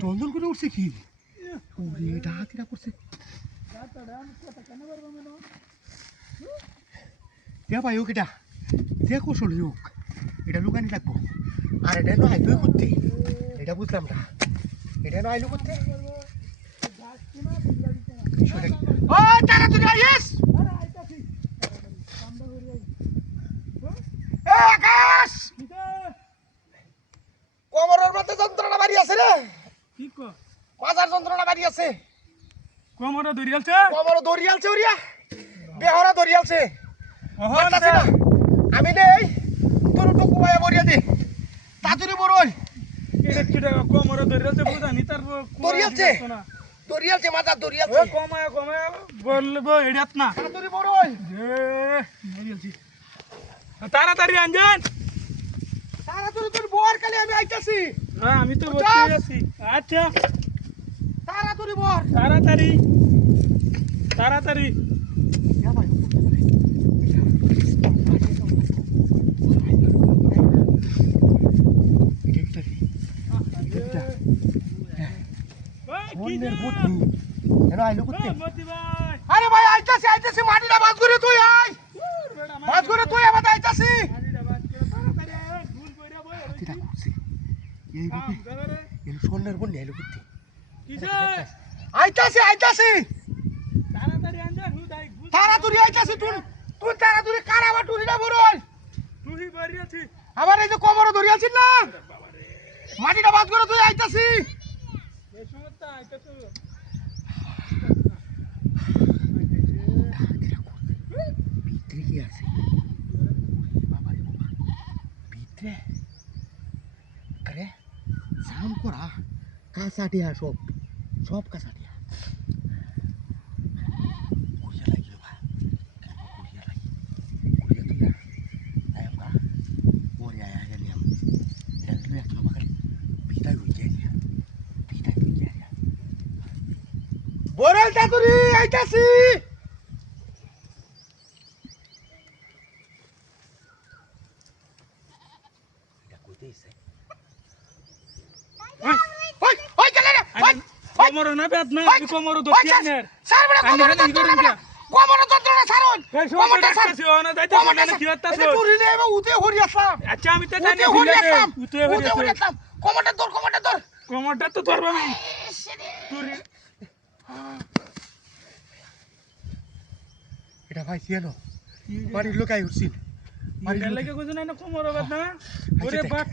টন্দন করে উঠছে কি ওরে ডাহাতিরা করছে দে ভাই ওক এটা দে কৌশল হোক এটা লুকানি লাগবো আর এটা নয় তুই করতে এটা বুঝলাম না এটা নয় আইলু করতে ও তারা তুই আইস এ আকাশ কোমরের মধ্যে যন্ত্রণা বাড়ি আছে রে কি কো মাজার যন্ত্রণা বাড়ি আছে কোমরে দরিয়ালছে কোমরে দরিয়ালছে ওরিয়া বেহরা দরিয়ালছে আমি নেই তোর টুকু ভাই বরিয়া দে তাড়াতাড়ি বড়ই এটা কি টাকা কোমরে দরিয়ালছে বুঝানি তার দরিয়ালছে মাজার দরিয়ালছে কমায় বলবো এড়াত না তাড়াতাড়ি বড়ই দরিয়ালছি তাড়াতাড়ি আনজান তাড়াতাড়ি তোর বর কালে আমি আইতাছি হ্যাঁ আমি তো বসে আছি আচ্ছা তাড়াতাড়ি বর তাড়াতাড়ি আরে ভাই আইতাছি মাটিটা বাজ করে তুই আয় বাজ করে তুই আবার আইতাছি সোনার বোন এলো করতে আইতাছি তাড়াতাড়ি আইতাছি তুই তাড়াতাড়ি কারাবা টুরিটা বড়ই তুই বাড়ি আছিস আবার এই যে কোমরে ধরে আছিস না মাটিটা বাজ করে তুই আইতাছি এই সময়টা আইতাছো ভিতরে কি আছে বাবা রে বাবা ভিতরে করে সাম করা কাঁচাটিয়া সব কাঁচাটিয়া কুড়িয়া লাগি বাবা কুড়িয়া লাগি কুড়িয়া তুই আয়াম গা ওরে আয়া নিয়াম এটা তুই একটু বাকারে পিতাই হইছে বড়াল তাড়াতাড়ি আইতাছি কোমরে না বেদ না কোমরে তো কেনে স্যার বড় কোমরে যন্ত্রণা ছাড়ুন কোমরটা ছাড়ছি না যাইতে না কি হতাছে তুই রে উতে হরি আসলাম আচ্ছা আমি তো জানি উতে হরি আসলাম কোমরটা ধর কোমরটা তো ধরব আমি তুই এটা ভাই সিয়ানো বাড়ির লোক আই উঠছিল বাড়ির লাগে কইছ না কোমরে বেদ না ওরে বাপ